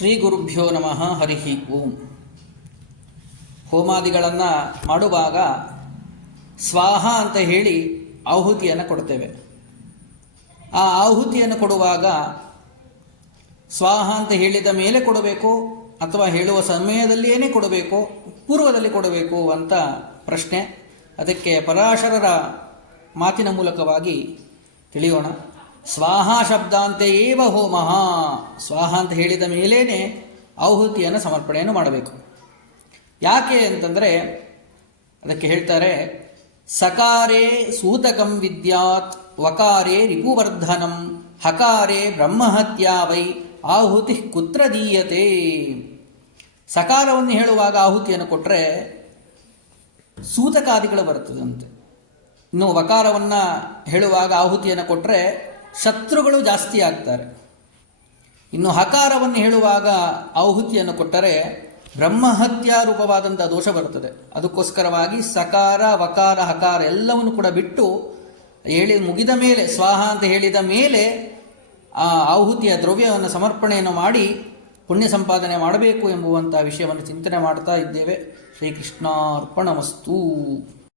ಶ್ರೀ ಗುರುಭ್ಯೋ ನಮಃ ಹರಿ ಓಂ. ಹೋಮಾದಿಗಳನ್ನು ಮಾಡುವಾಗ ಸ್ವಾಹ ಅಂತ ಹೇಳಿ ಆಹುತಿಯನ್ನು ಕೊಡ್ತೇವೆ. ಆ ಆಹುತಿಯನ್ನು ಕೊಡುವಾಗ ಸ್ವಾಹ ಅಂತ ಹೇಳಿದ ಮೇಲೆ ಕೊಡಬೇಕು ಅಥವಾ ಹೇಳುವ ಸಮಯದಲ್ಲಿಯೇ ಕೊಡಬೇಕು, ಪೂರ್ವದಲ್ಲಿ ಕೊಡಬೇಕು ಅಂತ ಪ್ರಶ್ನೆ. ಅದಕ್ಕೆ ಪರಾಶರರ ಮಾತಿನ ಮೂಲಕವಾಗಿ ತಿಳಿಯೋಣ. ಸ್ವಾಹ ಶಬ್ದಾಂತೆ ಏವ ಹೋಮಃ. ಸ್ವಾಹ ಅಂತ ಹೇಳಿದ ಮೇಲೇ ಆಹುತಿಯನ್ನು ಸಮರ್ಪಣೆಯನ್ನು ಮಾಡಬೇಕು. ಯಾಕೆ ಅಂತಂದರೆ ಅದಕ್ಕೆ ಹೇಳ್ತಾರೆ, ಸಕಾರೇ ಸೂತಕಂ ವಿದ್ಯಾತ್, ವಕಾರೇ ರಿಪುವರ್ಧನಂ, ಹಕಾರೇ ಬ್ರಹ್ಮಹತ್ಯಾ ವೈ ಆಹುತಿ ಕುತ್ರ ದೀಯತೆ. ಸಕಾರವನ್ನು ಹೇಳುವಾಗ ಆಹುತಿಯನ್ನು ಕೊಟ್ಟರೆ ಸೂತಕಾದಿಗಳು ಬರ್ತದಂತೆ. ಇನ್ನು ವಕಾರವನ್ನು ಹೇಳುವಾಗ ಆಹುತಿಯನ್ನು ಕೊಟ್ಟರೆ ಶತ್ರುಗಳು ಜಾಸ್ತಿ ಆಗ್ತಾರೆ. ಇನ್ನು ಹಕಾರವನ್ನು ಹೇಳುವಾಗ ಆಹುತಿಯನ್ನು ಕೊಟ್ಟರೆ ಬ್ರಹ್ಮಹತ್ಯಾ ರೂಪವಾದಂಥ ದೋಷ ಬರುತ್ತದೆ. ಅದಕ್ಕೋಸ್ಕರವಾಗಿ ಸಕಾರ ವಕಾರ ಹಕಾರ ಎಲ್ಲವನ್ನು ಕೂಡ ಬಿಟ್ಟು ಮುಗಿದ ಮೇಲೆ, ಸ್ವಾಹ ಅಂತ ಹೇಳಿದ ಮೇಲೆ ಆ ಆಹುತಿಯ ದ್ರವ್ಯವನ್ನು ಸಮರ್ಪಣೆಯನ್ನು ಮಾಡಿ ಪುಣ್ಯ ಸಂಪಾದನೆ ಮಾಡಬೇಕು ಎಂಬುವಂಥ ವಿಷಯವನ್ನು ಚಿಂತನೆ ಮಾಡ್ತಾ ಇದ್ದೇವೆ. ಶ್ರೀಕೃಷ್ಣಾರ್ಪಣಮಸ್ತು.